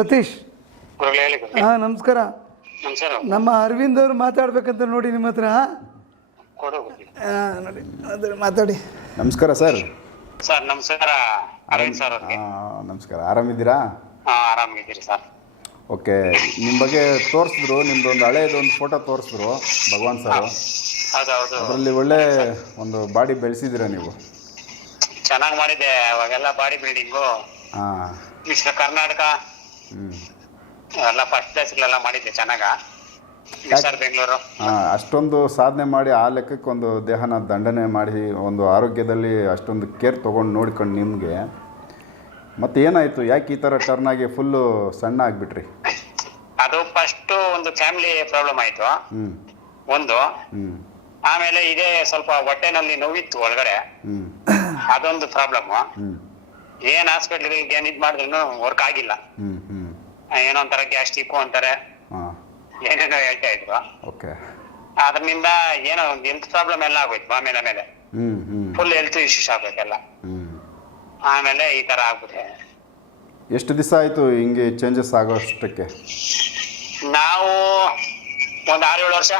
ಸತೀಶ್. ಹಾ ನಮಸ್ಕಾರ. ನಮಸ್ಕಾರ. ನಮ್ಮ ಅರವಿಂದ್ ಅವರು ಮಾತಾಡ್ಬೇಕಂತ ನೋಡಿ ನಿಮ್ಮ ಹತ್ರ ಹಾಂ? ನೋಡಿ ಅದ್ರ ಮಾತಾಡಿ. ನಮಸ್ಕಾರ ಸರ್. ಸರ್ ನಮಸ್ಕಾರ. ಅರವಿಂದ್ ಸರ್ ಅವ್ರಿಗೆ. ಆ, ನಮಸ್ಕಾರ. ಆರಾಮಿದ್ದೀರಾ? ಹಾ ಆರಾಮಿದ್ದೀರಿ ಸರ್. ಓಕೆ ನಿಮ್ಮ ಬಗ್ಗೆ ತೋರಿಸಿದ್ರು ನಿಮ್ದೊಂದು ಹಳೇದೊಂದು ಫೋಟೋ ತೋರಿಸಿದ್ರು ಭಗವಾನ್ ಸರ್. ಹೌದು ಹೌದು ಅದರಲ್ಲಿ ಒಳ್ಳೆ ಒಂದು ಬಾಡಿ ಬೆಳೆಸಿದ್ದೀರಾ ನೀವು? ಚೆನ್ನಾಗಿ ಮಾಡಿದೆ ಅವಾಗೆಲ್ಲ ಬಾಡಿ ಬಿಲ್ಡಿಂಗು. ಹಾಂ. ಕರ್ನಾಟಕ. ಎಲ್ಲ ಫಸ್ಟ್ ಪ್ಲೇಸ್ಗಳೆಲ್ಲ ಮಾಡಿದ್ದೆ ಚೆನ್ನಾಗ. ಸರ್ ಬೆಂಗಳೂರು. ಹಾಂ ಅಷ್ಟೊಂದು ಸಾಧನೆ ಮಾಡಿ ಆ ಲೆಕ್ಕಕ್ಕೆ ಒಂದು ದೇಹನ ದಂಡನೆ ಮಾಡಿ ಒಂದು ಆರೋಗ್ಯದಲ್ಲಿ ಅಷ್ಟೊಂದು ಕೇರ್ ತಗೊಂಡು ನೋಡ್ಕೊಂಡು ನಿಮಗೆ. ಮತ್ತೆ ಏನಾಯ್ತು? ಯಾಕೆ ಈ ಥರ ಟರ್ನ್ ಆಗಿ ಫುಲ್ಲು ಸಣ್ಣ ಆಗಿಬಿಟ್ರಿ? ಅದು ಫಸ್ಟ್ ಒಂದು ಫ್ಯಾಮಿಲಿ ಪ್ರಾಬ್ಲಮ್ ಆಯ್ತು. ಹ್ಞೂ ಒಂದು. ಹ್ಞೂ ಆಮೇಲೆ ಇದೇ ಸ್ವಲ್ಪ ಹೊಟ್ಟೆನಲ್ಲಿ ನೋವಿತ್ತು ಒಳಗಡೆ. ಹ್ಞೂ ಅದೊಂದು ಪ್ರಾಬ್ಲಮ್ ಹ್ಞೂ ಏನ್ ಹಾಸ್ಪಿಟ್ಲ್ ಏನ್ ಇದ್ ಮಾಡಿದ್ರು ವರ್ಕ್ ಆಗಿಲ್ಲ. ಹ್ಞೂ ಹ್ಞೂ ಏನೋ ಒಂಥರ ಗ್ಯಾಸ್ಟಿಕ್ ಅಂತಾರೆ. ಹಾಂ. ಏನೇನೋ ಹೇಳ್ತಾ ಇದ್ರು. ಓಕೆ. ಅದರಿಂದ ಏನೋ ಒಂದು ಹೆಲ್ತ್ ಪ್ರಾಬ್ಲಮ್ ಎಲ್ಲ ಆಗೋಯ್ತು ಆಮೇಲೆ ಮೇಲೆ. ಹ್ಞೂ ಹ್ಞೂ ಫುಲ್ ಹೆಲ್ತ್ ಇಶ್ಯೂಸ್ ಆಗ್ಬೇಕೆಲ್ಲ. ಹ್ಞೂ ಆಮೇಲೆ ಈ ತರ ಆಗ್ಬಿಟ್ಟೆ ಎಷ್ಟು ದಿವಸ ಆಯಿತು ಹಿಂಗೆ ಚೇಂಜಸ್ ಆಗೋ ಅಷ್ಟಕ್ಕೆ ನಾವು ಒಂದ್ ಆರು ಏಳು ವರ್ಷ.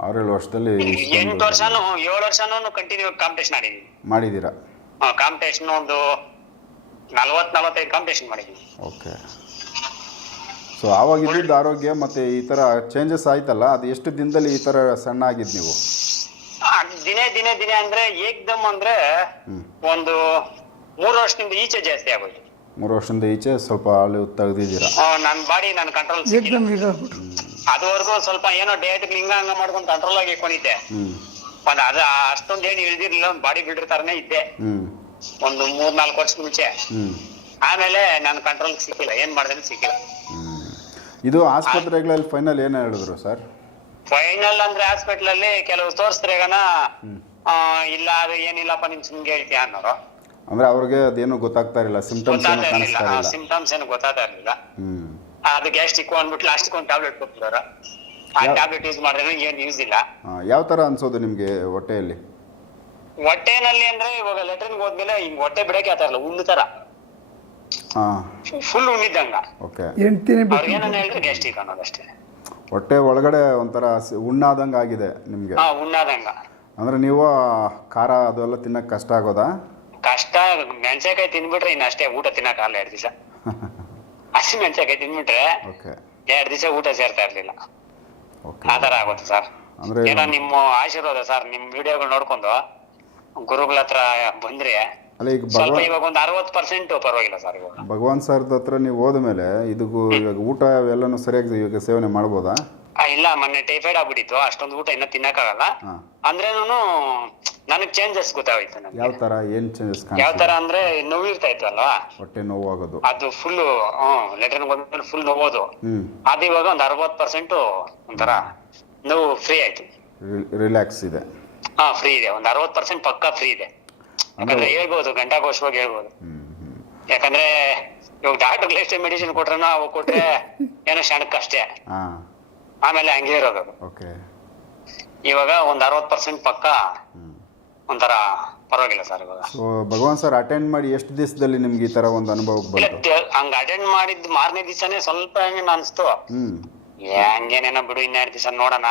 ಆರು ಏಳು ವರ್ಷದಲ್ಲಿ ಎಂಟು ಇಷ್ಟೊಂದು ವರ್ಷನೂ ಏಳು ವರ್ಷನೂ ಕಂಟಿನ್ಯೂ ಕಾಂಪಿಟೇಷನ್ ಆಡಿದ್ವಿ ಮಾಡಿದ್ದೀರಾ? ಕಾಂಪಿಟೇಷನ್ ಒಂದು ನಲ್ವತ್ ನಲ್ವತ್ತೈದು ಕಾಂಪಿಟೇಷನ್ ಮಾಡಿದ್ವಿ. ಓಕೆ. ಸೊ ಆವಾಗ ಇದ್ದಿದ್ದ ಆರೋಗ್ಯ ಮತ್ತೆ ಈ ತರ ಚೇಂಜಸ್ ಆಯ್ತಲ್ಲ ಅದು ಎಷ್ಟು ದಿನದಲ್ಲಿ ಈ ತರ ಸಣ್ಣ ಆಗಿದ್ ನೀವು? ಆ, ದಿನೇ ದಿನೇ ದಿನೇ ಅಂದ್ರೆ ಏಕ್ದಮ್ ಅಂದ್ರೆ ಒಂದು ಮೂರು ವರ್ಷದಿಂದ ಈಚೆ ಜಾಸ್ತಿ ಆಗೋಯ್ತು. ಮೂರು ವರ್ಷದಿಂದ ಈಚೆ ಸ್ವಲ್ಪ ಅಲ್ಲಿ ತೆಗೆದಿದ್ದೀರಾ? ಆ, ನನ್ ಬಾಡಿ ನನ್ನ ಕಂಟ್ರೋಲ್ ಏಕ್ದಮ್ ಇದಾಗ್ಬಿಟ್ರು. ಅದುವರೆಗೂ ಸ್ವಲ್ಪ ಏನೋ ಡಯಟ್ ಹಿಂಗ ಹಂಗ ಮಾಡ್ಕೊಂಡು ಕಂಟ್ರೋಲ್ ಆಗಿ ಇಟ್ಕೊಂಡಿದ್ದೆ. ಹ್ಞೂ ಒಂದ್ ಅದು ಅಷ್ಟೊಂದು ಏನು ಇಳಿದಿರ್ಲಿಲ್ಲ ಒಂದು ಬಾಡಿ ಬಿಲ್ಡರ್ ತರನೇ ಇದ್ದೆ. ಒಂದು ಮೂರ್ ನಾಲ್ಕು ವರ್ಷ ಮುಂಚೆ. ಆಮೇಲೆ ನಾನು ಕಂಟ್ರೋಲ್ ಸಿಕ್ಕಿಲ್ಲ ಏನ್ ಮಾಡಿದ್ರೆ ಸಿಕ್ಕಿಲ್ಲ. ಹ್ಞೂ ಇದು ಆಸ್ಪತ್ರೆಗಳಲ್ಲಿ ಫೈನಲ್ ಏನು ಹೇಳಿದ್ರು ಸರ್ ಫೈನಲ್ ಅಂದ್ರೆ ಹಾಸ್ಪಿಟಲ್ ಅಲ್ಲಿ ಕೆಲವು ತೋರಿಸ್ದ್ರೆಗನ ಇಲ್ಲ ಅದು ಏನಿಲ್ಲಪ್ಪ ನಿಮ್ ಸುಮ್ಗೆ ಹೇಳ್ತೀಯ ಅನ್ನೋರು. ಅಂದ್ರೆ ಅವ್ರಿಗೆ ಅದೇನು ಗೊತ್ತಾಗ್ತಾ ಇರಲಿಲ್ಲ ಸಿಂಪ್ಟಮ್ಸ್ ಏನು ಗೊತ್ತಾಗ್ತಾ ಇರ್ಲಿಲ್ಲ. ಕಾಣಿಸ್ತಾ ಇರಲಿಲ್ಲ. ಸಿಂಪ್ಟಮ್ಸ್ ಏನು ಗೊತ್ತಾಗ್ತಾ ಇರ್ಲಿಲ್ಲ. ಹ್ಮ್. ಅದು ಗ್ಯಾಸ್ಟಿಕ್ ಅಂದ್ಬಿಟ್ಟು ಲಾಸ್ಟ್ ಒಂದು ಟ್ಯಾಬ್ಲೆಟ್ ಕೊಟ್ಟಿದ್ದಾರೆ ಆ ಟ್ಯಾಬ್ಲೆಟ್ ಯೂಸ್ ಮಾಡಿದ್ರೆ ಏನ್ ಯೂಸ್ ಇಲ್ಲ. ಯಾವ ತರ ಅನ್ಸೋದು ನಿಮಗೆ ಹೊಟ್ಟೆಯಲ್ಲಿ? ಹೊಟ್ಟೆನಲ್ಲಿ ಅಂದ್ರೆ ಇವಾಗ ಲೆಟ್ರಿನ್ ಹೋದ್ಮೇಲೆ ಹಿಂಗ್ ಹೊಟ್ಟೆ ಬಿಡಕ್ಕೆ ಆತಾರಲ್ಲ ಉಣ್ಣು ತರ. ಫುಲ್ ಉಣ್ಣಿದ್ದಂಗ. ಓಕೆ ಎಂಟಿನೇ ಏನನ್ನ ಹೇಳಿದ್ರೆ ಗ್ಯಾಸ್ಟ್ರಿಕ್ ಅನ್ನೋದಷ್ಟೇ ಹೊಟ್ಟೆ ಒಳಗಡೆ ಒಂಥರ ಉಣ್ಣಾದಂಗ ಉಣ್ಣಾದಂಗೆ ಆಗಿದೆ ನಿಮಗೆ. ಹಾ ಉಣ್ಣಾದಂಗ. ಅಂದರೆ ನೀವು ಖಾರ ಅದೆಲ್ಲ ತಿನ್ನಕ್ ಕಷ್ಟ ಆಗೋದಾ? ಕಷ್ಟ ಮೆಣಸಿನಕಾಯಿ ತಿನ್ಬಿಟ್ರೆ ಇನ್ನು ಅಷ್ಟೇ ಊಟ ತಿನ್ನಕ್ಕಾಗಲ್ಲ ಎರಡ್ ದಿವಸ. ಹಸಿ ಮೆಣಸಿನಕಾಯಿ ತಿನ್ಬಿಟ್ರೆ ಓಕೆ ಎರಡ್ ದಿವಸ ಊಟ ಸೇರ್ತಾ ಇರ್ಲಿಲ್ಲ. ಓಕೆ ಆ ತರ ಆಗುತ್ತೆ ಸರ್. ಅಂದ್ರೆ ಏನೋ ನಿಮ್ಮ ಆಶೀರ್ವಾದ ಸರ್. ನಿಮ್ ವಿಡಿಯೋಗಳು ನೋಡ್ಕೊಂಡು ಗುರುಗಳ ಹತ್ರ ಬಂದ್ರೆ ಅಲ್ಲ ಈಗ ಸ್ವಲ್ಪ ಭಗವಾನ್ ಇವಾಗ ಒಂದು ಅರವತ್ ಪರ್ಸೆಂಟ್ ಪರವಾಗಿಲ್ಲ ಸರ್ ಇವಾಗ. ಭಗವಾನ್ ಸರ್ದ ಹತ್ರ ನೀವು ಹೋದ ಮೇಲೆ ಇದಕ್ಕೂ ಇವಾಗ ಊಟ ಎಲ್ಲಾನು ಸರಿಯಾಗಿ ಇವಾಗ ಸೇವನೆ ಮಾಡ್ಬೋದಾ? ಆ, ಇಲ್ಲ ಮೊನ್ನೆ ಟೈಫಾಯ್ಡ್ ಆಗ್ಬಿಟ್ಟಿತ್ತು ಅಷ್ಟೊಂದು ಊಟ ಇನ್ನ ತಿನ್ನಕ್ಕಾಗಲ್ಲ. ಅಂದ್ರೆ ಅಂದ್ರೇನು ನನಗ್ ಚೇಂಜಸ್ ಗೊತ್ತಾಗೋಯ್ತು ನನಗೆ ಯಾವ ತರ ಏನು ಚೇಂಜಸ್ ಯಾವ ಕಾಣಿಸ್ತಾ ತರ ಅಂದ್ರೆ ನೋವು ಇರ್ತಾ ಇತ್ತು ಅಲ್ವಾ? ಹೊಟ್ಟೆ ನೋವು ಆಗೋದು ಅದು ಫುಲ್ ಲೆಟರ್ ಬಂದ್ಮೇಲೆ ಫುಲ್ ನೋವೋದು. ಹ್ಞೂ ಅದು ಇವಾಗ ಒಂದ್ ಅರವತ್ ಪರ್ಸೆಂಟ್ ಒಂಥರ ನೋವು ಫ್ರೀ ಆಯ್ತು. ರಿಲ್ಯಾಕ್ಸ್ ಇದೆ. ಹಾ ಫ್ರೀ ಇದೆ ಒಂದ್ ಅರವತ್ ಪರ್ಸೆಂಟ್ ಪಕ್ಕ ಫ್ರೀ ಇದೆ. ಯಾಕಂದ್ರೆ ಹೇಳ್ಬೋದು ಘಂಟಾಘೋಷವಾಗಿ ಹೇಳ್ಬೋದು. ಯಾಕಂದ್ರೆ ಇವಾಗ ಡಾಕ್ಟರ್ ಲೇಸ್ಟ್ ಮೆಡಿಸಿನ್ ಕೊಟ್ರನ ಅವ್ ಕೊಟ್ರೆ ಏನೋ ಶಣಕ್ ಅಷ್ಟೇ. ಹಾಂ. ಆಮೇಲೆ ಹಂಗೆ ಇರೋದು ಇವಾಗ ಒಂದ್ ಅರವತ್ ಪರ್ಸೆಂಟ್ ಪಕ್ಕ ಒಂಥರ ಪರವಾಗಿಲ್ಲ ಸರ್ ಇವಾಗ. ಭಗವಾನ್ ಸರ್ ಅಟೆಂಡ್ ಮಾಡಿ ಎಷ್ಟು ದಿವಸದಲ್ಲಿ ನಿಮ್ಗೆ ಈ ತರ ಒಂದು ಅನುಭವ ಹಂಗ ಅಟೆಂಡ್ ಮಾಡಿದ್ ಮಾರನೇ ದಿವಸನೇ ಸ್ವಲ್ಪ ಹಂಗೆ ಅನ್ಸ್ತು. ಹಂಗೇನೇನೋ ಬಿಡು ಇನ್ನೆರಡು ದಿವಸ ನೋಡೋಣ.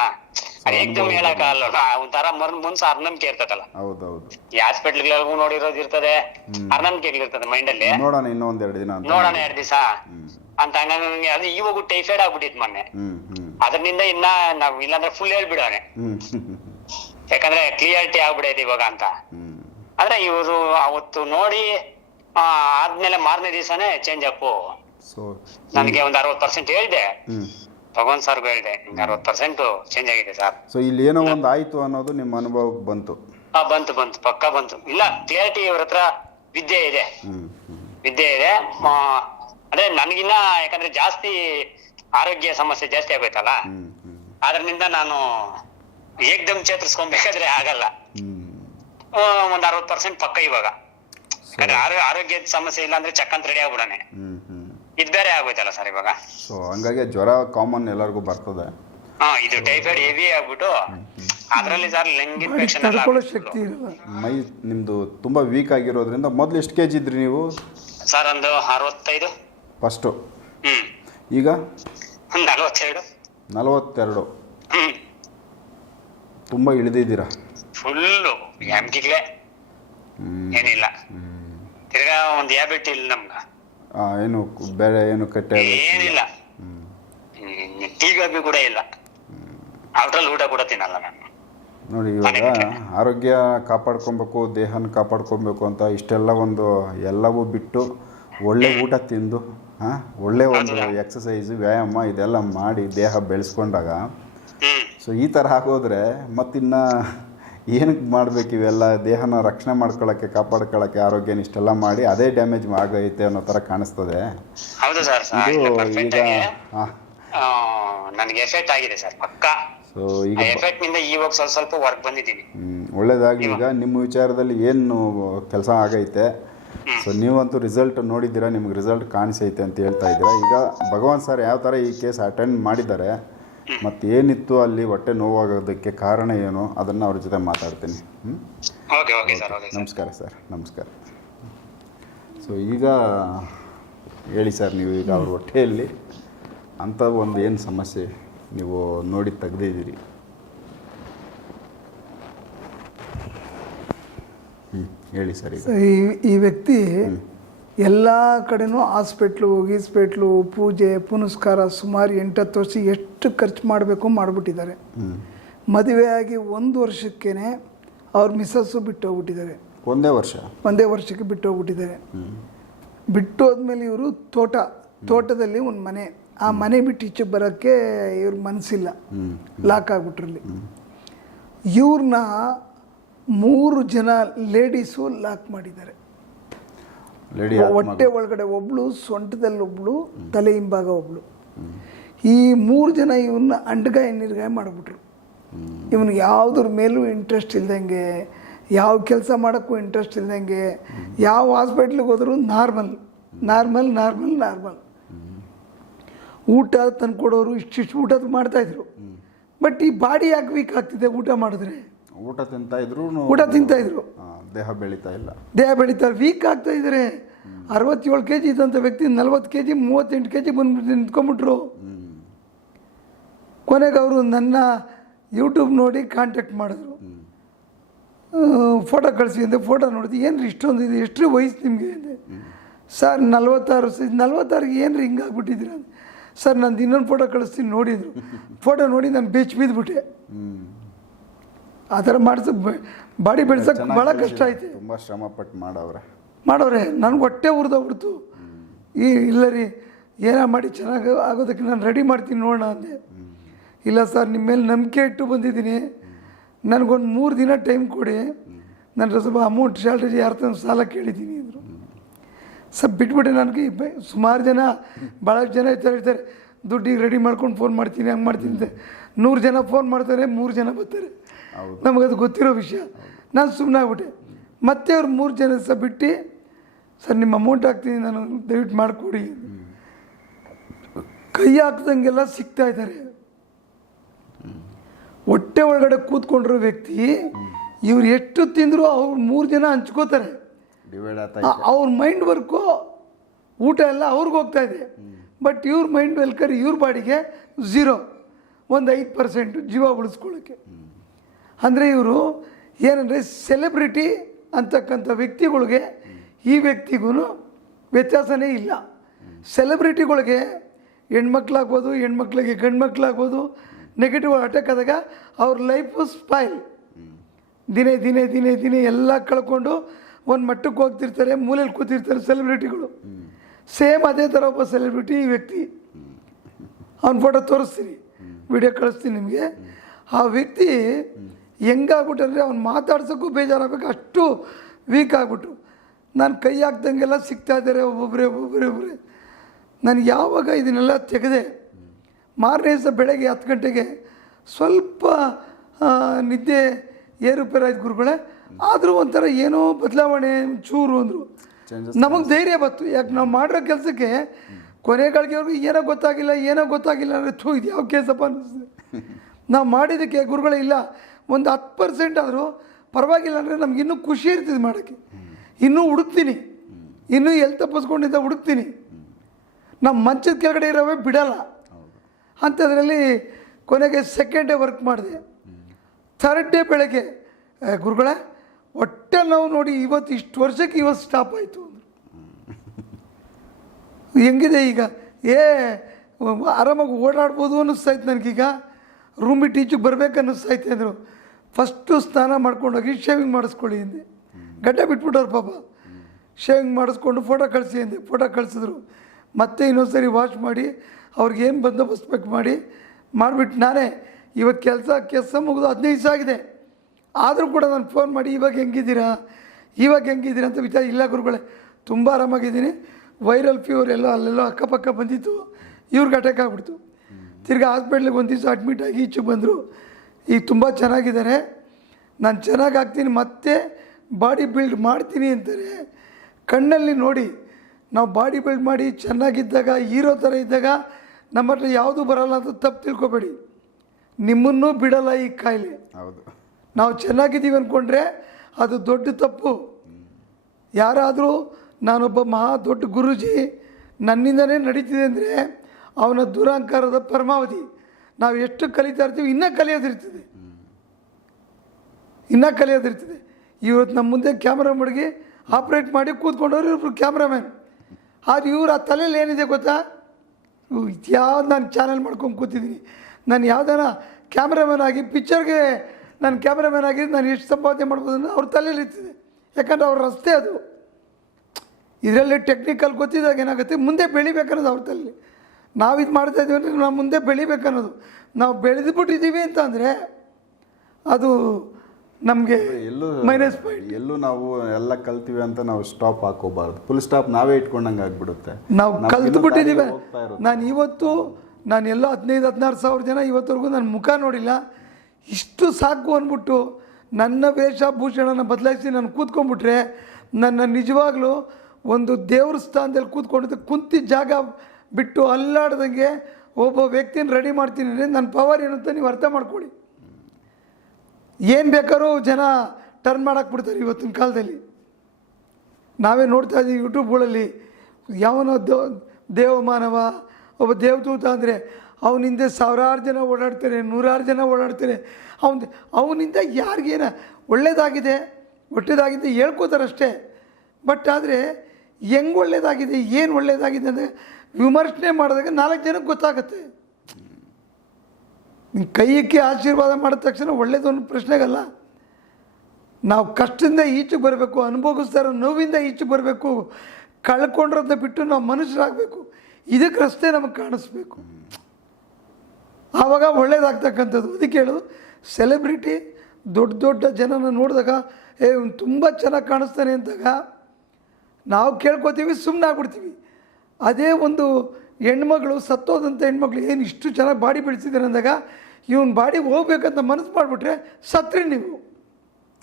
ಏಕ್ದಮ್ ಹೇಳಕ್ ಆಗಲ್ಲ ಒಂಥರ ಮುನ್ಸ ಅರ್ನಂಬಿಕೆ ಇರ್ತದಲ್ಲ ಹೌದೌದು. ಈ ಹಾಸ್ಪಿಟ್ಲ್ಗಳಿಗೂ ನೋಡಿರೋದು ಇರ್ತದೆ. ಅರ್ನಂಬಿಕೆಗಳಿರ್ತದೆ ಮೈಂಡ್ ಅಲ್ಲಿ ನೋಡೋಣ ಇನ್ನೊಂದ್ ಎರಡು ದಿನ ನೋಡೋಣ ಎರಡ್ ದಿವಸ. ಅಂತ ಹಂಗಂಗೆ ಅದು ಇವಾಗ ಟೈಫಾಯ್ಡ್ ಆಗ್ಬಿಟ್ಟಿತ್ತು ಮೊನ್ನೆ. ಅದರಿಂದ ಇನ್ನ ನಾವ್ ಇಲ್ಲಾಂದ್ರೆ ಫುಲ್ ಹೇಳ್ಬಿಡೋನೆ. ಹ್ಞೂ ಯಾಕಂದ್ರೆ ಕ್ಲಿಯರಿಟಿ ಆಗ್ಬಿಡೈತೆ ಇವಾಗ ಅಂತ. ಅಂದ್ರೆ ಇವರು ಅವತ್ತು ನೋಡಿ ಆ, ಆದ್ಮೇಲೆ ಮಾರನೇ ದಿವಸನೇ ಚೇಂಜ್ ಅಪ್ಪು ಸೊ ನನಗೆ ಒಂದ್ ಅರವತ್ ಪರ್ಸೆಂಟ್ ಹೇಳ್ದೆ. ಭಗವಂತ ಸರ್ಗೂ ಹೇಳಿದೆ ಅರವತ್ ಪರ್ಸೆಂಟ್ ಚೇಂಜ್ ಆಗಿದೆ ಸರ್ ಸೊ ಇಲ್ಲಿ ಏನೋ ಒಂದು ಆಯಿತು ಅನ್ನೋದು ನಿಮ್ಮ ಅನುಭವಕ್ಕೆ ಬಂತು. ಆ ಬಂತು ಬಂತು ಪಕ್ಕ ಬಂತು. ಇಲ್ಲ ಕ್ಲಿಯರಿಟಿ ಇವ್ರ ಹತ್ರ ವಿದ್ಯೆ ಇದೆ. ವಿದ್ಯೆ ಇದೆ. ಆ, ಅದೇ ನನ್ಗಿನ್ನ ಯಾಕಂದ್ರೆ ಜಾಸ್ತಿ ಆರೋಗ್ಯ ಸಮಸ್ಯೆ ಜಾಸ್ತಿ ಆಗೋಯ್ತಲ್ಲ ಅದ್ರಿಂದ ನಾನು ಏಕ್ದಮ್ ಚೇತರಿಸ್ಕೊಬೇಕಾದ್ರೆ ಆಗಲ್ಲ. ಆ, ಒಂದ್ ಅರವತ್ ಪರ್ಸೆಂಟ್ ಪಕ್ಕ ಇವಾಗ. ಯಾಕಂದ್ರೆ ಆರೋ- ಆರೋಗ್ಯದ ಸಮಸ್ಯೆ ಇಲ್ಲ ಅಂದ್ರೆ ಚಕ್ಕಂತ ರೆಡಿ ಆಗ್ಬಿಡಾನೆ. ಹ್ಞೂ ಹ್ಞೂ ಇದ್ ಬೇರೆ ಆಗೋಯ್ತಲ್ಲ ಸರ್ ಇವಾಗ. ಸೊ ಹಂಗಾಗಿ ಜ್ವರ ಕಾಮನ್ ಎಲ್ಲರಿಗೂ ಬರ್ತದೆ. ಹಾ ಇದು ಟೈಫಾಯ್ಡ್ ಹೆವಿ ಆಗ್ಬಿಟ್ಟು ಅದರಲ್ಲಿ ಸರ್ ಲಂಗ್ ಇನ್ಫೆಕ್ಷನ್ ಎಲ್ಲ ತಡ್ಕೊಳ್ಳೋ ಶಕ್ತಿ ಇರಲ್ಲ. ಮೈ ನಿಮ್ಮದು ತುಂಬ ವೀಕ್ ಆಗಿರೋದ್ರಿಂದ ಮೊದಲು ಎಷ್ಟು ಕೆ ಜಿ ಇದ್ರಿ ನೀವು? ಸರ್ ಒಂದು ಅರವತ್ತೈದು. ಫಸ್ಟು ಹ್ಮ್. ಈಗ? ಒಂದ್ ನಲ್ವತ್ತೆರಡು. ನಲವತ್ತೆರಡು. ಹ್ಮ್. ತುಂಬ ಇಳಿದಿದ್ದೀರಾ? ಫುಲ್ಲು ಎಂಟಿಗ್ಲೆ. ಏನಿಲ್ಲ. ತಿರ್ಗಾ ಒಂದು ಹ್ಯಾಬಿಟ್ ಇಲ್ಲ ನಮ್ಗ. ಏನು ಬೆಳೆ ಬೇರೆ ಏನು ಕಟ್ಟೆ ಏನಿಲ್ಲ. ಟಿವಿ ಕೂಡ ಇಲ್ಲ. ಅದ್ರಲ್ಲಿ ಊಟ ಕೂಡ ತಿನ್ನಲ್ಲ ನಾನು. ನೋಡಿ ಇವಾಗ ಆರೋಗ್ಯ ಕಾಪಾಡ್ಕೊಬೇಕು ದೇಹನ ಕಾಪಾಡ್ಕೊಬೇಕು ಅಂತ ಇಷ್ಟೆಲ್ಲ ಒಂದು ಎಲ್ಲವೂ ಬಿಟ್ಟು ಒಳ್ಳೆ ಊಟ ತಿಂದು ಹಾಂ ಒಳ್ಳೆ ಒಂದು ಎಕ್ಸಸೈಸು ವ್ಯಾಯಾಮ ಇದೆಲ್ಲ ಮಾಡಿ ದೇಹ ಬೆಳೆಸ್ಕೊಂಡಾಗ ಸೊ ಈ ಥರ ಹಾಕೋದ್ರೆ ಮತ್ತಿನ್ನ ಏನಕ್ಕೆ ಮಾಡಬೇಕು ಇವೆಲ್ಲ? ದೇಹನ ರಕ್ಷಣೆ ಮಾಡ್ಕೊಳ್ಳೋಕ್ಕೆ ಕಾಪಾಡ್ಕೊಳ್ಳೋಕ್ಕೆ ಆರೋಗ್ಯನ ಇಷ್ಟೆಲ್ಲ ಮಾಡಿ ಅದೇ ಡ್ಯಾಮೇಜ್ ಆಗೈತೆ ಅನ್ನೋ ಥರ ಕಾಣಿಸ್ತದೆ. ಹೌದು ಸರ್ ಈಗ ನನ್ಗೆ ಎಫೆಕ್ಟ್ ಆಗಿದೆ ಸರ್ ಪಕ್ಕ. ಸೊ ಈಗ ಎಫೆಕ್ಟ್ನಿಂದ ಇವಾಗ ಸ್ವಲ್ಪ ಸ್ವಲ್ಪ ವರ್ಕ್ ಬಂದಿದ್ದೀನಿ ಒಳ್ಳೇದಾಗಿ ಈಗ. ನಿಮ್ಮ ವಿಚಾರದಲ್ಲಿ ಏನು ಕೆಲಸ ಆಗೈತೆ? ಸೊ ನೀವಂತೂ ರಿಸಲ್ಟ್ ನೋಡಿದ್ದೀರಾ? ನಿಮ್ಗೆ ರಿಸಲ್ಟ್ ಕಾಣಿಸೈತೆ ಅಂತ ಹೇಳ್ತಾ ಇದ್ದೀರಾ? ಈಗ ಭಗವಾನ್ ಸರ್ ಯಾವ ಥರ ಈ ಕೇಸ್ ಅಟೆಂಡ್ ಮಾಡಿದ್ದಾರೆ? ಮತ್ತು ಏನಿತ್ತು ಅಲ್ಲಿ ಹೊಟ್ಟೆ ನೋವಾಗೋದಕ್ಕೆ ಕಾರಣ ಏನು? ಅದನ್ನು ಅವ್ರ ಜೊತೆ ಮಾತಾಡ್ತೀನಿ. ಹ್ಞೂ ಓಕೆ ಓಕೆ ಸರ್ ನಮಸ್ಕಾರ ಸರ್ ನಮಸ್ಕಾರ. ಸೊ ಈಗ ಹೇಳಿ ಸರ್ ನೀವು ಈಗ ಅವ್ರ ಹೊಟ್ಟೆಯಲ್ಲಿ ಅಂಥ ಒಂದು ಏನು ಸಮಸ್ಯೆ ನೀವು ನೋಡಿ ತೆಗ್ದಿದ್ದೀರಿ ಹ್ಞೂ ಹೇಳಿ ಸರ್ ಈಗ. ಈ ಈ ವ್ಯಕ್ತಿ ಎಲ್ಲ ಕಡೆನೂ ಹಾಸ್ಪಿಟ್ಲು ಗೀಸ್ಪೆಟ್ಲು ಪೂಜೆ ಪುನಸ್ಕಾರ ಸುಮಾರು ಎಂಟತ್ತು ವರ್ಷ ಎಷ್ಟು ಖರ್ಚು ಮಾಡಬೇಕು ಮಾಡಿಬಿಟ್ಟಿದ್ದಾರೆ. ಮದುವೆ ಮದುವೆಯಾಗಿ ಒಂದು ವರ್ಷಕ್ಕೇ ಅವ್ರ ಮಿಸ್ಸಸ್ಸು ಬಿಟ್ಟು ಹೋಗ್ಬಿಟ್ಟಿದ್ದಾರೆ ಒಂದೇ ವರ್ಷ? ಒಂದೇ ವರ್ಷಕ್ಕೆ ಬಿಟ್ಟು ಹೋಗ್ಬಿಟ್ಟಿದ್ದಾರೆ ಬಿಟ್ಟು ಹೋದ್ಮೇಲೆ ಇವರು ತೋಟ ತೋಟದಲ್ಲಿ ಒಂದು ಮನೆ. ಆ ಮನೆ ಬಿಟ್ಟು ಈಚೆಗೆ ಬರೋಕ್ಕೆ ಇವ್ರ ಮನಸ್ಸಿಲ್ಲ ಲಾಕ್ ಆಗ್ಬಿಟ್ರಲ್ಲಿ. ಇವ್ರನ್ನ ಮೂರು ಜನ ಲೇಡೀಸು ಲಾಕ್ ಮಾಡಿದ್ದಾರೆ. ಲೇಡಿ ಹೊಟ್ಟೆ ಒಳಗಡೆ ಒಬ್ಳು ಸೊಂಟದಲ್ಲಿ ಒಬ್ಳು ತಲೆ ಹಿಂಭಾಗ ಒಬ್ಳು. ಈ ಮೂರು ಜನ ಇವನ್ನ ಅಂಡಗಾಯ ನಿರ್ಗಾಯ ಮಾಡಿಬಿಟ್ರು. ಇವನಿಗೆ ಯಾವುದ್ರ ಮೇಲೂ ಇಂಟ್ರೆಸ್ಟ್ ಇಲ್ದಂಗೆ ಯಾವ ಕೆಲಸ ಮಾಡೋಕ್ಕೂ ಇಂಟ್ರೆಸ್ಟ್ ಇಲ್ದಂಗೆ ಯಾವ ಹಾಸ್ಪಿಟ್ಲಿಗೆ ಹೋದರೂ ನಾರ್ಮಲ್ ನಾರ್ಮಲ್ ನಾರ್ಮಲ್ ನಾರ್ಮಲ್ ಊಟ ತಂದ್ಕೊಡೋರು ಇಷ್ಟಿಷ್ಟು ಊಟ ಮಾಡ್ತಾಯಿದ್ರು ಬಟ್ ಈ ಬಾಡಿ ಯಾಕೆ ವೀಕ್ ಆಗ್ತಿದೆ ಊಟ ಮಾಡಿದ್ರೆ? ಊಟ ತಿಂತ ಇದ್ರು ಊಟ ತಿಂತಾಯಿದ್ರು ದೇಹ ಬೆಳೀತಾ ಇಲ್ಲ. ದೇಹ ಬೆಳೀತಾ ವೀಕ್ ಆಗ್ತಾ ಇದ್ದಾರೆ ಅರವತ್ತೇಳು ಕೆ ಜಿ ಇದ್ದಂಥ ವ್ಯಕ್ತಿ ನಲ್ವತ್ತು ಕೆ ಜಿ ಮೂವತ್ತೆಂಟು ಕೆ ಜಿ ಬಂದ್ಬಿಟ್ಟು ನಿಂತ್ಕೊಂಡ್ಬಿಟ್ರು. ಕೊನೆಗೆ ಅವರು ನನ್ನ ಯೂಟ್ಯೂಬ್ ನೋಡಿ ಕಾಂಟ್ಯಾಕ್ಟ್ ಮಾಡಿದ್ರು. ಫೋಟೋ ಕಳಿಸಿ ಅಂದೆ. ಫೋಟೋ ನೋಡಿದ್ವಿ ಏನು ಇಷ್ಟೊಂದು ಇದೆ? ಎಷ್ಟು ವಯಸ್ಸು ನಿಮಗೆ ಅಂದೆ. ಸರ್ ನಲ್ವತ್ತಾರು ಸೈಜ್ ನಲ್ವತ್ತಾರಿಗೆ ಏನು ಅಂದೆ. ಸರ್ ನಂದು ಇನ್ನೊಂದು ಫೋಟೋ ಕಳಿಸ್ತೀನಿ. ನೋಡಿದ್ರು. ಫೋಟೋ ನೋಡಿ ನಾನು ಬೆಚ್ಚ ಬಿದ್ದುಬಿಟ್ಟೆ ಆ ಥರ ಮಾಡಿಸ ಬಾಡಿ ಬೆಳ್ಸಕ್ಕೆ ಭಾಳ ಕಷ್ಟ ಐತೆ. ತುಂಬ ಶ್ರಮ ಪಟ್ಟು ಮಾಡವ್ರೆ ಮಾಡೋರೆ ನನಗೆ ಹೊಟ್ಟೆ ಉರಿದೋಗ್ಬಿಡ್ತು ಈ ಇಲ್ಲ ರೀ ಏನೋ ಮಾಡಿ ಚೆನ್ನಾಗಿ ಆಗೋದಕ್ಕೆ ನಾನು ರೆಡಿ ಮಾಡ್ತೀನಿ ನೋಡೋಣ ಅಂದೆ. ಇಲ್ಲ ಸರ್ ನಿಮ್ಮ ಮೇಲೆ ನಂಬಿಕೆ ಇಟ್ಟು ಬಂದಿದ್ದೀನಿ. ನನಗೊಂದು ಮೂರು ದಿನ ಟೈಮ್ ಕೊಡಿ. ನನ್ನ ಸ್ವಲ್ಪ ಅಮೌಂಟ್ ಶಾರ್ಟೇಜ್ ಯಾರ ತಂದು ಸಾಲ ಕೇಳಿದ್ದೀನಿ ಅಂದರು. ಸರ್ ಬಿಟ್ಬಿಟ್ಟೆ ನನಗೆ ಬ- ಸುಮಾರು ಜನ ಭಾಳಷ್ಟು ಜನ ಹೇಳ್ತಾರೆ ದುಡ್ಡಿಗೆ ರೆಡಿ ಮಾಡ್ಕೊಂಡು ಫೋನ್ ಮಾಡ್ತೀನಿ ಹಂಗೆ ಮಾಡ್ತೀನಿ ಅಂತ. ನೂರು ಜನ ಫೋನ್ ಮಾಡ್ತಾರೆ ಮೂರು ಜನ ಬರ್ತಾರೆ. ನಮಗದು ಗೊತ್ತಿರೋ ವಿಷಯ. ನಾನು ಸುಮ್ಮನೆ ಆಗ್ಬಿಟ್ಟೆ ಮತ್ತೆ ಅವ್ರು ಮೂರು ಜನ ಸಹ ಬಿಟ್ಟು ಸರ್ ನಿಮ್ಮ ಅಮೌಂಟ್ ಹಾಕ್ತೀನಿ ನಾನು ದಯವಿಟ್ಟು ಮಾಡಿಕೊಡಿ. ಕೈ ಹಾಕ್ದಂಗೆಲ್ಲ ಸಿಗ್ತಾ ಇದ್ದಾರೆ. ಹೊಟ್ಟೆ ಒಳಗಡೆ ಕೂತ್ಕೊಂಡಿರೋ ವ್ಯಕ್ತಿ ಇವ್ರು ಎಷ್ಟು ತಿಂದರೂ ಅವ್ರು ಮೂರು ಜನ ಹಂಚ್ಕೋತಾರೆ. ಅವ್ರ ಮೈಂಡ್ ವರ್ಕು ಊಟ ಎಲ್ಲ ಅವ್ರಿಗೆ ಹೋಗ್ತಾ ಇದೆ. ಬಟ್ ಇವ್ರ ಮೈಂಡ್ ವೆಲ್ಕರ್ ಇವ್ರ ಬಾಡಿಗೆ ಝೀರೋ ಒಂದು ಐದು ಪರ್ಸೆಂಟು ಜೀವ ಉಳಿಸ್ಕೊಳ್ಳೋಕ್ಕೆ ಅಂದರೆ ಇವರು ಏನಂದರೆ ಸೆಲೆಬ್ರಿಟಿ ಅಂತಕ್ಕಂಥ ವ್ಯಕ್ತಿಗಳಿಗೆ ಈ ವ್ಯಕ್ತಿಗೂ ವ್ಯತ್ಯಾಸವೇ ಇಲ್ಲ. ಸೆಲೆಬ್ರಿಟಿಗಳಿಗೆ ಹೆಣ್ಮಕ್ಳಾಗ್ಬೋದು, ಹೆಣ್ಮಕ್ಳಿಗೆ ಗಂಡು ಮಕ್ಳಾಗ್ಬೋದು ನೆಗೆಟಿವ್ ಅಟ್ಯಾಕ್ ಆದಾಗ ಅವ್ರ ಲೈಫು ಸ್ಪೈಲ್ ದಿನೇ ದಿನೇ ದಿನೇ ದಿನೇ ಎಲ್ಲ ಕಳ್ಕೊಂಡು ಒಂದು ಮಟ್ಟಕ್ಕೆ ಹೋಗ್ತಿರ್ತಾರೆ ಮೂಲೆಯಲ್ಲಿ ಕೂತಿರ್ತಾರೆ ಸೆಲೆಬ್ರಿಟಿಗಳು ಸೇಮ್ ಅದೇ ಥರ ಒಬ್ಬ ಸೆಲೆಬ್ರಿಟಿ ಈ ವ್ಯಕ್ತಿ. ಅವ್ನ ಫೋಟೋ ತೋರಿಸ್ತೀನಿ. ವಿಡಿಯೋ ಕಳಿಸ್ತೀನಿ ನಿಮಗೆ. ಆ ವ್ಯಕ್ತಿ ಹೆಂಗಾಗ್ಬಿಟ್ಟಂದರೆ ಅವ್ನು ಮಾತಾಡ್ಸೋಕ್ಕೂ ಬೇಜಾರಾಗಬೇಕು. ಅಷ್ಟು ವೀಕ್ ಆಗಿಬಿಟ್ರು. ನಾನು ಕೈ ಹಾಕ್ದಂಗೆಲ್ಲ ಸಿಗ್ತಾ ಇದ್ದಾರೆ ಒಬ್ಬೊಬ್ಬರೇ ಒಬ್ಬೊಬ್ಬರೇ ಒಬ್ಬರೇ ನಾನು ಯಾವಾಗ ಇದನ್ನೆಲ್ಲ ತೆಗೆದೆ? ಮಾರನೇ ದಿವಸ ಬೆಳಗ್ಗೆ ಹತ್ತು ಗಂಟೆಗೆ ಸ್ವಲ್ಪ ನಿದ್ದೆ ಏರುಪೇರಾಯ್ತು ಗುರುಗಳೇ. ಆದರೂ ಒಂಥರ ಏನೋ ಬದಲಾವಣೆ ಚೂರು ಅಂದರು. ನಮಗೆ ಧೈರ್ಯ ಬಂತು. ಯಾಕೆ ನಾವು ಮಾಡಿರೋ ಕೆಲಸಕ್ಕೆ ಕೊನೆಗಳಿಗೆವ್ರಿಗೂ ಏನೋ ಗೊತ್ತಾಗಿಲ್ಲ ಏನೋ ಗೊತ್ತಾಗಿಲ್ಲ ಅಂದರೆ ಥೂ ಇದು ಯಾವ ಕೇಸಪ್ಪ ಅನ್ನಿಸ್ತದೆ. ನಾವು ಮಾಡಿದ್ದಕ್ಕೆ ಗುರುಗಳೇ ಇಲ್ಲ ಒಂದು ಹತ್ತು ಪರ್ಸೆಂಟ್ ಆದರೂ ಪರವಾಗಿಲ್ಲ ಅಂದರೆ ನಮ್ಗೆ ಇನ್ನೂ ಖುಷಿ ಇರ್ತದೆ ಮಾಡೋಕ್ಕೆ. ಇನ್ನೂ ಹುಡುಕ್ತೀನಿ. ಇನ್ನೂ ಎಲ್ಲಿ ತಪ್ಪಿಸ್ಕೊಂಡಿದ್ದ ಹುಡುಕ್ತೀನಿ. ನಮ್ಮ ಮಂಚದ ಕೆಳಗಡೆ ಇರೋವೆ ಬಿಡಲ್ಲ. ಅಂಥದ್ರಲ್ಲಿ ಕೊನೆಗೆ ಸೆಕೆಂಡ್ ಡೇ ವರ್ಕ್ ಮಾಡಿದೆ. ಥರ್ಡ್ ಡೇ ಬೆಳಗ್ಗೆ "ಏ, ಗುರುಗಳೇ ಒಟ್ಟೆ ನಾವು ನೋಡಿ ಇವತ್ತು ಇಷ್ಟು ವರ್ಷಕ್ಕೆ ಇವತ್ತು ಸ್ಟಾಪ್ ಆಯಿತು. ಹೆಂಗಿದೆ ಈಗ? ಏ, ಆರಾಮಾಗಿ ಓಡಾಡ್ಬೋದು ಅನ್ನಿಸ್ತೈತೆ ನನಗೀಗ. ರೂಮ್ ಬಿಟ್ಟು ಬರಬೇಕು ಅನ್ನಿಸ್ತೈತೆ ಅಂದರು. ಫಸ್ಟು ಸ್ನಾನ ಮಾಡ್ಕೊಂಡೋಗಿ ಶೇವಿಂಗ್ ಮಾಡಿಸ್ಕೊಳ್ಳಿ ಅಂದೆ. ಗಡ್ಡೆ ಬಿಟ್ಬಿಟ್ಟವ್ರು ಪಾಪ. ಶೇವಿಂಗ್ ಮಾಡಿಸ್ಕೊಂಡು ಫೋಟೋ ಕಳಿಸಿ ಅಂದೆ. ಫೋಟೋ ಕಳಿಸಿದ್ರು. ಮತ್ತೆ ಇನ್ನೊಂದು ಸರಿ ವಾಶ್ ಮಾಡಿ, ಅವ್ರಿಗೆ ಏನು ಬಂದೋಬಸ್ತ್ ಬೇಕು ಮಾಡಿ ಮಾಡಿಬಿಟ್ಟು ನಾನೇ. ಇವತ್ತು ಕೆಲಸ ಕೆಲಸ ಮುಗಿದು ಹದಿನೈದು ದಿವಸ ಆಗಿದೆ. ಆದರೂ ಕೂಡ ನಾನು ಫೋನ್ ಮಾಡಿ, ಇವಾಗ ಹೆಂಗಿದ್ದೀರಾ? ಇವಾಗ ಹೆಂಗಿದ್ದೀರಾ? ಅಂತ ವಿಚಾರ. ಇಲ್ಲ ಗುರುಗಳೇ, ತುಂಬ ಆರಾಮಾಗಿದ್ದೀನಿ. ವೈರಲ್ ಫೀವರ್ ಎಲ್ಲೋ ಅಲ್ಲೆಲ್ಲೋ ಅಕ್ಕಪಕ್ಕ ಬಂದಿತ್ತು ಇವ್ರಿಗೆ ಅಟ್ಯಾಕ್ ಆಗ್ಬಿಡ್ತು. ತಿರ್ಗಿ ಹಾಸ್ಪಿಟ್ಲಿಗೆ ಒಂದು ದಿವಸ ಅಡ್ಮಿಟ್ ಆಗಿ ಈಚೆ ಬಂದರು. ಈಗ ತುಂಬ ಚೆನ್ನಾಗಿದ್ದಾರೆ. ನಾನು ಚೆನ್ನಾಗಿ ಆಗ್ತೀನಿ ಮತ್ತೆ ಬಾಡಿ ಬಿಲ್ಡ್ ಮಾಡ್ತೀನಿ ಅಂತಾರೆ. ಕಣ್ಣಲ್ಲಿ ನೋಡಿ ನಾವು ಬಾಡಿ ಬಿಲ್ಡ್ ಮಾಡಿ ಚೆನ್ನಾಗಿದ್ದಾಗ ಹೀರೋ ಥರ ಇದ್ದಾಗ ನಮ್ಮ ಹತ್ರ ಯಾವುದೂ ಬರಲ್ಲ ಅಂತ ತಪ್ಪು ತಿಳ್ಕೊಬೇಡಿ. ನಿಮ್ಮನ್ನೂ ಬಿಡಲ್ಲ ಈ ಕಾಯಿಲೆ. ಹೌದು. ನಾವು ಚೆನ್ನಾಗಿದ್ದೀವಿ ಅಂದ್ಕೊಂಡ್ರೆ ಅದು ದೊಡ್ಡ ತಪ್ಪು. ಯಾರಾದರೂ ನಾನೊಬ್ಬ ಮಹಾ ದೊಡ್ಡ ಗುರುಜಿ, ನನ್ನಿಂದನೇ ನಡೀತಿದೆ ಅಂದರೆ ಅವನ ದುರಹಂಕಾರದ ಪರಮಾವಧಿ. ನಾವು ಎಷ್ಟು ಕಲಿತಾ ಇರ್ತೀವಿ ಇನ್ನೂ ಕಲಿಯೋದಿರ್ತದೆ. ಇನ್ನೂ ಕಲಿಯೋದಿರ್ತದೆ. ಇವತ್ತು ನಮ್ಮ ಮುಂದೆ ಕ್ಯಾಮ್ರಾ ಮಡಗಿ ಆಪ್ರೇಟ್ ಮಾಡಿ ಕೂತ್ಕೊಂಡವ್ರು ಇವ್ರು ಕ್ಯಾಮ್ರಾಮ್ಯಾನ್ ಆದ್ರೆ ಇವ್ರು ಆ ತಲೆಯಲ್ಲಿ ಏನಿದೆ ಗೊತ್ತಾ? ಯಾವ್ದು ನಾನು ಚಾನಲ್ ಮಾಡ್ಕೊಂಡು ಕೂತಿದ್ದೀನಿ. ನಾನು ಯಾವ್ದಾನ ಕ್ಯಾಮ್ರಾಮ್ಯಾನ್ ಆಗಿ ಪಿಕ್ಚರ್ಗೆ ನಾನು ಕ್ಯಾಮ್ರಾಮ್ಯಾನ್ ಆಗಿ ನಾನು ಎಷ್ಟು ಸಂಪಾದನೆ ಮಾಡ್ಬೋದು ಅಂದರೆ ಅವ್ರ ತಲೆಯಲ್ಲಿ ಇರ್ತದೆ. ಯಾಕಂದ್ರೆ ಅವ್ರ ರಸ್ತೆ ಅದು. ಇದರಲ್ಲಿ ಟೆಕ್ನಿಕಲ್ ಗೊತ್ತಿದ್ದಾಗ ಏನಾಗುತ್ತೆ? ಮುಂದೆ ಬೆಳಿಬೇಕನ್ನೋದು ಅವ್ರ ತಲೆಯಲ್ಲಿ ನಾವು ಇದು ಮಾಡ್ತಾ ಇದೀವಿ ಅಂದರೆ ನಾವು ಮುಂದೆ ಬೆಳಿಬೇಕನ್ನೋದು. ನಾವು ಬೆಳೆದ್ಬಿಟ್ಟಿದ್ದೀವಿ ಅಂತ ಅಂದರೆ ಅದು ನಮಗೆ ಎಲ್ಲೂ ಮೈನಸ್ ಪಾಯಿಂಟ್ ಎಲ್ಲೂ ನಾವು ಎಲ್ಲ ಕಲ್ತೀವಿ ಅಂತ ನಾವು ಸ್ಟಾಪ್ ಹಾಕೋಬಾರ್ದು. ಫುಲ್ ಸ್ಟಾಪ್ ನಾವೇ ಇಟ್ಕೊಂಡಂಗೆ ಆಗ್ಬಿಡುತ್ತೆ. ನಾವು ಕಲ್ತು ಬಿಟ್ಟಿದ್ದೀವಿ. ನಾನು ಇವತ್ತು ನಾನು ಎಲ್ಲೋ ಹದಿನೈದು ಹದಿನಾರು ಸಾವಿರ ಜನ ಇವತ್ತವರೆಗೂ ನನ್ನ ಮುಖ ನೋಡಿಲ್ಲ. ಇಷ್ಟು ಸಾಕು ಅಂದ್ಬಿಟ್ಟು ನನ್ನ ವೇಷಭೂಷಣನ ಬದಲಾಯಿಸಿ ನಾನು ಕೂತ್ಕೊಂಡ್ಬಿಟ್ರೆ ನನ್ನ ನಿಜವಾಗ್ಲೂ ಒಂದು ದೇವ್ರ ಸ್ಥಾನದಲ್ಲಿ ಕೂತ್ಕೊಂಡಿದ್ದು ಕುಂತಿದ್ದ ಜಾಗ ಬಿಟ್ಟು ಅಲ್ಲಾಡ್ದಂಗೆ ಒಬ್ಬ ವ್ಯಕ್ತಿನ ರೆಡಿ ಮಾಡ್ತೀನಿ ಅಂದರೆ ನನ್ನ ಪವರ್ ಏನು ಅಂತ ನೀವು ಅರ್ಥ ಮಾಡ್ಕೊಳ್ಳಿ. ಏನು ಬೇಕಾದ್ರೂ ಜನ ಟರ್ನ್ ಮಾಡಕ್ಕೆ ಬಿಡ್ತಾರೆ ಇವತ್ತಿನ ಕಾಲದಲ್ಲಿ. ನಾವೇ ನೋಡ್ತಾ ಇದ್ದೀವಿ ಯೂಟ್ಯೂಬ್ಗಳಲ್ಲಿ ಯಾವನೋ ದೇವ ಮಾನವ ಒಬ್ಬ ದೇವದೂತ ಅಂದರೆ ಅವನಿಂದ ಸಾವಿರಾರು ಜನ ಓಡಾಡ್ತಾರೆ, ನೂರಾರು ಜನ ಓಡಾಡ್ತಾರೆ. ಅವನ, ಅವನಿಂದ ಯಾರಿಗೇನ ಒಳ್ಳೇದಾಗಿದೆ, ಒಟ್ಟೇದಾಗಿದೆ ಹೇಳ್ಕೋತಾರಷ್ಟೇ. ಬಟ್ ಆದರೆ ಹೆಂಗೆ ಒಳ್ಳೇದಾಗಿದೆ, ಏನು ಒಳ್ಳೇದಾಗಿದೆ ಅಂದರೆ ವಿಮರ್ಶನೆ ಮಾಡಿದಾಗ ನಾಲ್ಕು ಜನಕ್ಕೆ ಗೊತ್ತಾಗುತ್ತೆ. ಕೈಯಕ್ಕೆ ಆಶೀರ್ವಾದ ಮಾಡಿದ ತಕ್ಷಣ ಒಳ್ಳೇದು ಅನ್ನೋ ಪ್ರಶ್ನೆಗಲ್ಲ. ನಾವು ಕಷ್ಟದಿಂದ ಈಚೆಗೆ ಬರಬೇಕು ಅನುಭವಿಸ್ತಾ ನೋವಿಂದ ಈಚೆಗೆ ಬರಬೇಕು ಕಳ್ಕೊಂಡಿರೋದನ್ನ ಬಿಟ್ಟು ನಾವು ಮನುಷ್ಯರಾಗಬೇಕು. ಇದಕ್ಕೆ ರಸ್ತೆ ನಮಗೆ ಕಾಣಿಸ್ಬೇಕು. ಆವಾಗ ಒಳ್ಳೇದಾಗ್ತಕ್ಕಂಥದ್ದು. ಅದಕ್ಕೆ ಹೇಳೋದು ಸೆಲೆಬ್ರಿಟಿ ದೊಡ್ಡ ದೊಡ್ಡ ಜನನ ನೋಡಿದಾಗ, ಏ ತುಂಬ ಚೆನ್ನಾಗಿ ಕಾಣಿಸ್ತಾನೆ ಅಂದಾಗ ನಾವು ಕೇಳ್ಕೊತೀವಿ ಸುಮ್ಮನೆ ಆಗ್ಬಿಡ್ತೀವಿ. ಅದೇ ಒಂದು ಹೆಣ್ಮಗಳು ಸತ್ತೋದಂಥ ಹೆಣ್ಮಗಳು ಏನು ಇಷ್ಟು ಚೆನ್ನಾಗಿ ಬಾಡಿ ಬೆಳೆಸಿದ್ದಾರೆ ಅಂದಾಗ ಇವನ್ ಬಾಡಿ ಹೋಗ್ಬೇಕಂತ ಮನಸ್ಸು ಮಾಡಿಬಿಟ್ರೆ ಸತ್ರಿ ನೀವು.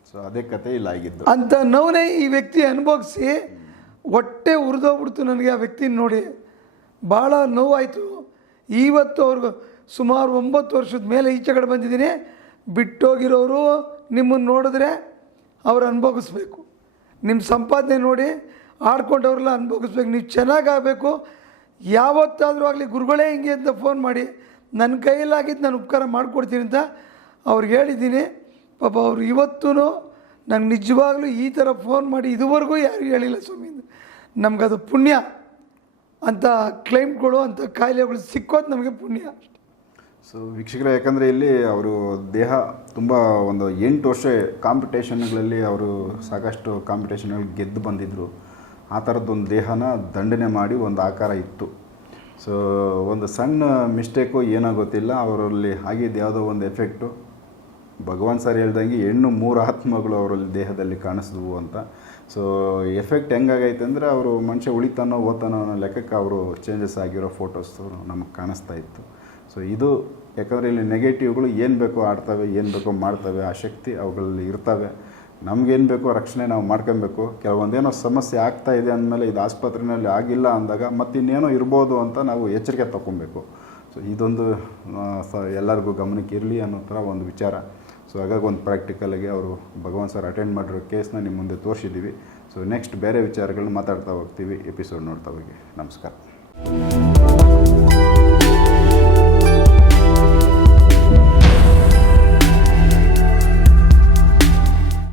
ಸೊ ಅದೇ ಕತೆ ಇಲ್ಲ ಆಗಿದ್ದು. ಅಂತ ನೋವನ್ನೇ ಈ ವ್ಯಕ್ತಿ ಅನುಭವಿಸಿ ಹೊಟ್ಟೆ ಉರಿದೋಗ್ಬಿಡ್ತು ನನಗೆ ಆ ವ್ಯಕ್ತಿನ ನೋಡಿ. ಭಾಳ ನೋವಾಯಿತು. ಇವತ್ತು ಅವ್ರಿಗೆ ಸುಮಾರು ಒಂಬತ್ತು ವರ್ಷದ ಮೇಲೆ ಈಚೆ ಕಡೆ ಬಂದಿದ್ದೀನಿ. ಬಿಟ್ಟೋಗಿರೋರು ನಿಮ್ಮನ್ನು ನೋಡಿದ್ರೆ ಅವ್ರು ಅನುಭವಿಸ್ಬೇಕು. ನಿಮ್ಮ ಸಂಪಾದನೆ ನೋಡಿ ಆಡ್ಕೊಂಡವ್ರೆಲ್ಲ ಅನುಭವಿಸ್ಬೇಕು ನೀವು ಚೆನ್ನಾಗಾಗಬೇಕು. ಯಾವತ್ತಾದರೂ ಆಗಲಿ ಗುರುಗಳೇ ಹಿಂಗೆ ಅಂತ ಫೋನ್ ಮಾಡಿ ನನ್ನ ಕೈಯಲ್ಲಾಗಿದ್ದು ನಾನು ಉಪಕಾರ ಮಾಡಿಕೊಡ್ತೀನಿ ಅಂತ ಅವ್ರಿಗೆ ಹೇಳಿದ್ದೀನಿ. ಪಾಪ ಅವ್ರು ಇವತ್ತೂ ನಂಗೆ ನಿಜವಾಗ್ಲೂ ಈ ಥರ ಫೋನ್ ಮಾಡಿ ಇದುವರೆಗೂ ಯಾರಿಗೂ ಹೇಳಿಲ್ಲ ಸ್ವಾಮಿ. ನಮಗದು ಪುಣ್ಯ. ಅಂತ ಕ್ಲೈಮ್ಗಳು ಅಂತ ಕಾಯಿಲೆಗಳು ಸಿಕ್ಕೋದು ನಮಗೆ ಪುಣ್ಯ ಸೊ ವೀಕ್ಷಕರೇ, ಯಾಕಂದರೆ ಇಲ್ಲಿ ಅವರು ದೇಹ ತುಂಬ ಒಂದು ಎಂಟು ವರ್ಷ ಕಾಂಪಿಟೇಷನ್ಗಳಲ್ಲಿ ಅವರು ಸಾಕಷ್ಟು ಕಾಂಪಿಟೇಷನ್ಗಳು ಗೆದ್ದು ಬಂದಿದ್ದರು ಆ ಥರದ್ದೊಂದು ದೇಹನ ದಂಡನೆ ಮಾಡಿ ಒಂದು ಆಕಾರ ಇತ್ತು. ಸೊ ಒಂದು ಸಣ್ಣ ಮಿಸ್ಟೇಕು ಏನೋ ಗೊತ್ತಿಲ್ಲ, ಅವರಲ್ಲಿ ಆಗಿದ್ದು ಯಾವುದೋ ಒಂದು ಎಫೆಕ್ಟು. ಭಗವಾನ್ ಸರ್ ಹೇಳ್ದಂಗೆ ಹೆಣ್ಣು ಮೂರು ಆತ್ಮಗಳು ಅವರಲ್ಲಿ ದೇಹದಲ್ಲಿ ಕಾಣಿಸಿದ್ವು ಅಂತ. ಸೊ ಎಫೆಕ್ಟ್ ಹೆಂಗಾಗೈತೆ ಅಂದರೆ ಅವರು ಮನುಷ್ಯ ಉಳಿತಾನೋ ಓದ್ತಾನೋ ಅನ್ನೋ ಲೆಕ್ಕಕ್ಕೆ ಅವರು ಚೇಂಜಸ್ ಆಗಿರೋ ಫೋಟೋಸ್ ನಮಗೆ ಕಾಣಿಸ್ತಾ ಇತ್ತು. ಸೊ ಇದು ಯಾಕಂದರೆ ಇಲ್ಲಿ ನೆಗೆಟಿವ್ಗಳು ಏನು ಬೇಕೋ ಆಡ್ತವೆ, ಏನು ಬೇಕೋ ಮಾಡ್ತವೆ, ಆ ಶಕ್ತಿ ಅವುಗಳಲ್ಲಿ ಇರ್ತವೆ. ನಮಗೇನು ಬೇಕೋ ರಕ್ಷಣೆ ನಾವು ಮಾಡ್ಕೊಬೇಕು. ಕೆಲವೊಂದೇನೋ ಸಮಸ್ಯೆ ಆಗ್ತಾ ಇದೆ ಅಂದಮೇಲೆ ಇದು ಆಸ್ಪತ್ರೆಯಲ್ಲಿ ಆಗಿಲ್ಲ ಅಂದಾಗ ಮತ್ತಿನ್ನೇನೋ ಇರ್ಬೋದು ಅಂತ ನಾವು ಎಚ್ಚರಿಕೆ ತಗೊಬೇಕು ಸೊ ಇದೊಂದು ಸ, ಎಲ್ಲರಿಗೂ ಗಮನಕ್ಕೆ ಇರಲಿ ಅನ್ನೋ ಥರ ಒಂದು ವಿಚಾರ. ಸೊ ಹಾಗಾಗಿ ಒಂದು ಪ್ರಾಕ್ಟಿಕಲಾಗಿ ಅವರು ಭಗವಾನ್ ಸರ್ ಅಟೆಂಡ್ ಮಾಡಿರೋ ಕೇಸ್ನ ನಿಮ್ಮ ಮುಂದೆ ತೋರಿಸಿದ್ದೀವಿ ಸೊ ನೆಕ್ಸ್ಟ್ ಬೇರೆ ವಿಚಾರಗಳನ್ನ ಮಾತಾಡ್ತಾ ಹೋಗ್ತೀವಿ. ಎಪಿಸೋಡ್ ನೋಡ್ತಾ ಹೋಗಿ. ನಮಸ್ಕಾರ.